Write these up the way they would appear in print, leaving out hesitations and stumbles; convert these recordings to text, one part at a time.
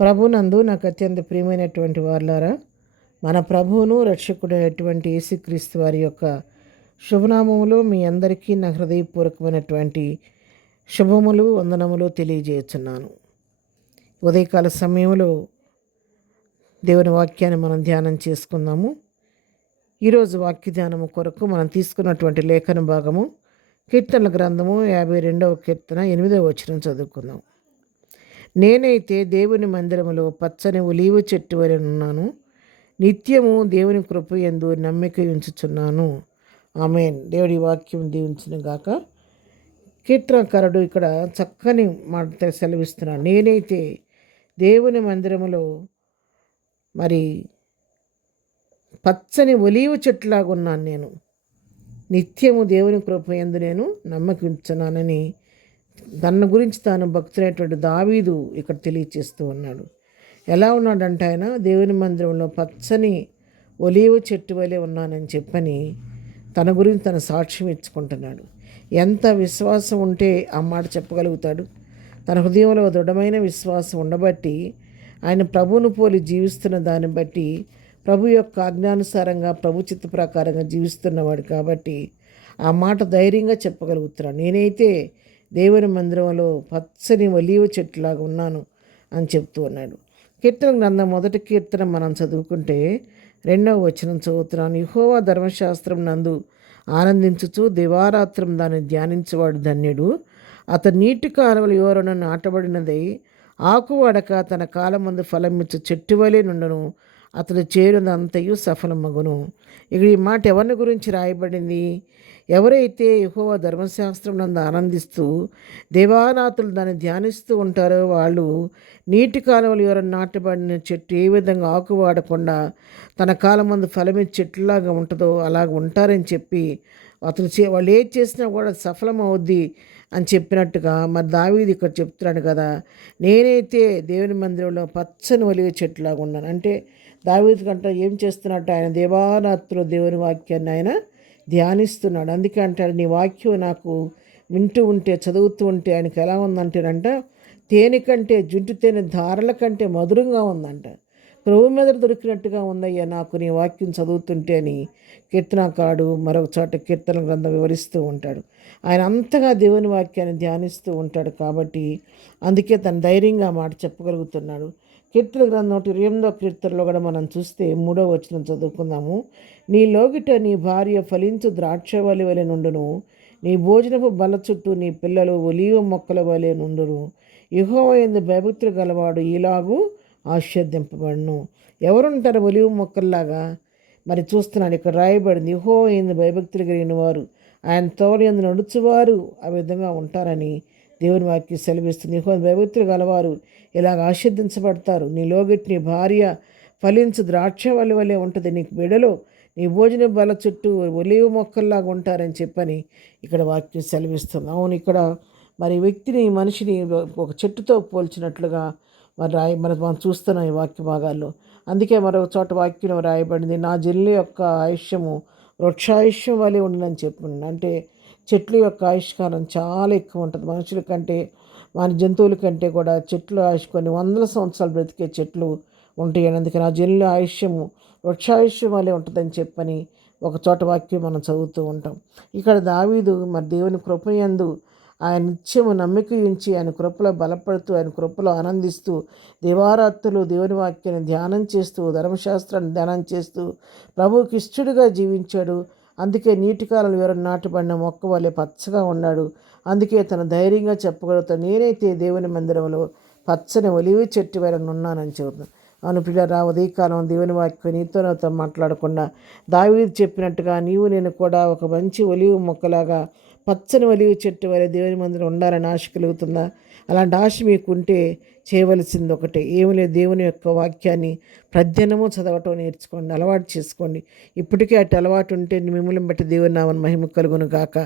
ప్రభునందు నాకు అత్యంత ప్రియమైనటువంటి వారులారా, మన ప్రభువును రక్షకుడైనటువంటి యేసుక్రీస్తు వారి యొక్క శుభనామములు మీ అందరికీ నా హృదయపూర్వకమైనటువంటి శుభములు వందనములు తెలియజేస్తున్నాను. ఉదయకాల సమయంలో దేవుని వాక్యాన్ని మనం ధ్యానం చేసుకుందాము. ఈరోజు వాక్య ధ్యానము కొరకు మనం తీసుకున్నటువంటి లేఖన భాగము కీర్తనల గ్రంథము 52వ కీర్తన 8వ వచనం చదువుకుందాం. నేనైతే దేవుని మందిరములో పచ్చని ఒలీవ చెట్టు వలె ఉన్నాను, నిత్యము దేవుని కృప యందు నమ్మిక ఉంచుచున్నాను. ఆమేన్. దేవుడి వాక్యం దీవించును గాక. కీర్తనకారుడు ఇక్కడ చక్కని మాట సెలవిస్తున్నాడు. నేనైతే దేవుని మందిరములో మరి పచ్చని ఒలీవ చెట్టులాగా ఉన్నాను, నేను నిత్యము దేవుని కృప యందు నేను నమ్మకం ఉంచున్నానని తన గురించి తాను భక్తుడైనటువంటి దావీదు ఇక్కడ తెలియచేస్తూ ఉన్నాడు. ఎలా ఉన్నాడంటే ఆయన దేవుని మందిరంలో పచ్చని ఒలీవ చెట్టు వలె ఉన్నానని చెప్పని తన గురించి తన సాక్ష్యం ఇచ్చుకుంటున్నాడు. ఎంత విశ్వాసం ఉంటే ఆ మాట చెప్పగలుగుతాడు. తన హృదయంలో దృఢమైన విశ్వాసం ఉండబట్టి ఆయన ప్రభువును పోలి జీవిస్తున్న దాన్ని బట్టి ప్రభు యొక్క ఆజ్ఞానుసారంగా ప్రభు చిత్త ప్రకారంగా జీవిస్తున్నవాడు కాబట్టి ఆ మాట ధైర్యంగా చెప్పగలుగుతున్నాడు. నేనైతే దేవుని మందిరంలో పచ్చని ఒలీవ చెట్టులాగా ఉన్నాను అని చెప్తూ ఉన్నాడు. కీర్తన గ్రంథం మొదటి కీర్తన మనం చదువుకుంటే 2వ వచనం చదువుతున్నాను. యెహోవా ధర్మశాస్త్రం నందు ఆనందించుచు దివారాత్రం దాన్ని ధ్యానించేవాడు ధన్యుడు. అతని నీటి కాలువల యోరను నాటబడినదై ఆకువడక తన కాలమందు ఫలమిచ్చు చెట్టు వలె నుండును. అతడు చేరునంతయు సఫలమగును. ఇక్కడ ఈ మాట ఎవరిని గురించి రాయబడింది? ఎవరైతే యెహోవా ధర్మశాస్త్రం నందు ఆనందిస్తూ దేవానాథులు దాన్ని ధ్యానిస్తూ ఉంటారో వాళ్ళు నీటి కాలువలు ఎవరైనా నాటబడిన చెట్టు ఏ విధంగా ఆకు వాడకుండా తన కాలం ముందు ఫలమిచ్చే చెట్టులాగా ఉంటుందో అలాగ ఉంటారని చెప్పి అతను వాళ్ళు ఏది చేసినా కూడా సఫలం అవుద్ది అని చెప్పినట్టుగా మరి దావీదు ఇక్కడ చెప్తున్నాడు కదా, నేనైతే దేవుని మందిరంలో పచ్చని ఒలీవ చెట్టులాగా ఉన్నాను. అంటే దావీదు కంటే ఏం చేస్తున్నట్టు ఆయన దేవానాథులు దేవుని వాక్యాన్ని ఆయన ధ్యానిస్తున్నాడు. అందుకే అంటాడు, నీ వాక్యం నాకు వింటూ ఉంటే చదువుతూ ఉంటే ఆయనకి ఎలా ఉందంటేనంట, తేనె కంటే జుంటు తేనె ధారల కంటే మధురంగా ఉందంట. ప్రభు మీద దొరికినట్టుగా ఉందయ్యా నాకు నీ వాక్యం చదువుతుంటే అని కీర్తనకారుడు మరొక చోట కీర్తన గ్రంథం వివరిస్తూ ఉంటాడు. ఆయన అంతగా దేవుని వాక్యాన్ని ధ్యానిస్తూ ఉంటాడు కాబట్టి అందుకే తను ధైర్యంగా మాట చెప్పగలుగుతున్నాడు. కీర్తన గ్రంథం 28వ కీర్తనలో కూడా మనం చూస్తే 3వ వచనం చదువుకుందాము. నీ లోగిట నీ భార్య ఫలించు ద్రాక్షవల్లి వలె నుండును, నీ భోజనపు బల్ల చుట్టూ నీ పిల్లలు ఒలీవ మొక్కల వలె నుండును. యెహోవా యందు భయభక్తులు గలవాడు ఈలాగు ఆశీర్వదింపబడును. ఎవరుంటారు ఒలీవ మొక్కల్లాగా? మరి చూస్తున్నాడు ఇక్కడ రాయబడింది, యెహోవా యందు భయభక్తులు కలిగిన వారు ఆయన తోడ యందు నడుచువారు ఆ విధంగా ఉంటారని దేవుని వాక్యం సెలవిస్తుంది. యెహోవా భయభక్తులు గలవారు ఇలాగ ఆశీర్వదించబడతారు. నీ లోగిట్ నీ భార్య ఫలించు ద్రాక్షవల్లి వలె ఉంటుంది, నీకు బిడలో నీ భోజన బల చుట్టూ ఒలీవ మొక్కల్లాగా ఉంటారని చెప్పని ఇక్కడ వాక్యం సెలవిస్తుంది. అవును, ఇక్కడ మరి వ్యక్తిని మనిషిని ఒక చెట్టుతో పోల్చినట్లుగా మనం చూస్తున్నాం ఈ వాక్య భాగాల్లో. అందుకే మరొక చోట వాక్యం రాయబడింది, నా జల్లి యొక్క ఆయుష్యము వృక్షాయుష్యం వలె ఉండదని చెప్పింది. అంటే చెట్ల యొక్క ఆయుష్కాలం చాలా ఎక్కువ ఉంటుంది. మనుషుల కంటే మన జంతువుల కంటే కూడా చెట్లు ఆయుష్ కొన్ని వందల సంవత్సరాలు బ్రతికే చెట్లు ఉంటాయి. అందుకని ఆ జల్లి ఆయుష్యము వృక్షాయుష్యం వలె ఉంటుందని చెప్పని ఒక చోట వాక్యం మనం చదువుతూ ఉంటాం. ఇక్కడ దావీదు మరి దేవుని కృపయందు ఆయన నిత్యము నమ్మిక ఉంచి ఆయన కృపలో బలపడుతూ ఆయన కృపలో ఆనందిస్తూ దివారాత్రులు దేవుని వాక్యాన్ని ధ్యానం చేస్తూ ధర్మశాస్త్రాన్ని ధ్యానం చేస్తూ ప్రభువుకి ఇష్టడుగా జీవించాడు. అందుకే నీటి కాలంలో ఎవరైనా నాటబడిన మొక్క వలె పచ్చగా ఉన్నాడు. అందుకే తన ధైర్యంగా చెప్పగలుగుతాడు, నేనైతే దేవుని మందిరంలో పచ్చని ఒలీవ చెట్టు వలె ఉన్నానని చెబుతున్నాను. అవును పిల్లరా, ఉదయకాలం దేవుని వాక్యం నీతో నాతో మాట్లాడకుండా దావీదు చెప్పినట్టుగా నీవు నేను కూడా ఒక మంచి ఒలీవ మొక్కలాగా పచ్చని ఒలీవ చెట్టు వలె దేవుని మందిరం ఉండాలని ఆశ కలుగుతుందా? అలాంటి ఆశ మీకుంటే చేయవలసింది ఒకటే, ఏమి లేదు, దేవుని యొక్క వాక్యాన్ని ప్రతిదినము చదవటం నేర్చుకోండి, అలవాటు చేసుకోండి. ఇప్పటికే అటు అలవాటు ఉంటే మిమ్మల్ని బట్టి దేవుని నామని మహిమ కలుగును గాక.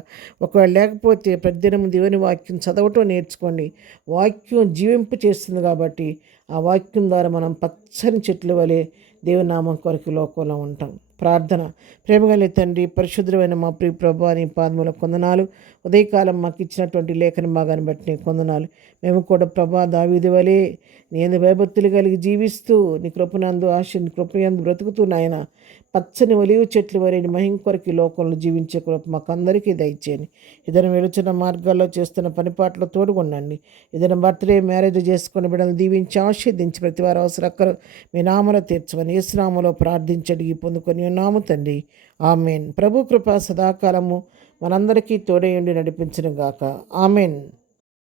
ఒకవేళ లేకపోతే ప్రతిదినము దేవుని వాక్యం చదవటం నేర్చుకోండి. వాక్యం జీవింపు చేస్తుంది కాబట్టి ఆ వాక్యం ద్వారా మనం పచ్చని చెట్ల వలె దేవుని నామం కొరకు లోకంలో ఉంటాం. ప్రార్థన. ప్రేమగల తండ్రి, పరిశుద్ధమైన మా ప్రియ ప్రభువా, నీ పాదముల కొందనాలు. ఉదయకాలం మాకు ఇచ్చినటువంటి లేఖన భాగాన్ని బట్టి నీ కొందనాలు. మేము కూడా ప్రభా దావీదు వలె నీ యందు భయభక్తులు కలిగి జీవిస్తూ నీ కృపనందు నీ కృపయందు బ్రతుకుతూ నాయన పచ్చని ఒలివ చెట్లు వరే మహిం కొరకు ఈ లోకంలో జీవించే కృప మాకందరికీ దయచేయండి. ఇదన వెళుచున్న మార్గాల్లో చేస్తున్న పనిపాట్లో తోడుగొండండి. ఇదన బర్త్డే మ్యారేజ్ చేసుకుని బిడ్డలు దీవించి ఆశీర్దించి ప్రతి వారు అవసరక్కరు మీ నామలో తీర్చమని యేసునామలో ప్రార్థించడి పొందుకొని ఉన్నాము తండ్రి. ఆమెన్. ప్రభు కృప సదాకాలము మనందరికీ తోడేయుండి నడిపించును గాక. ఆమెన్.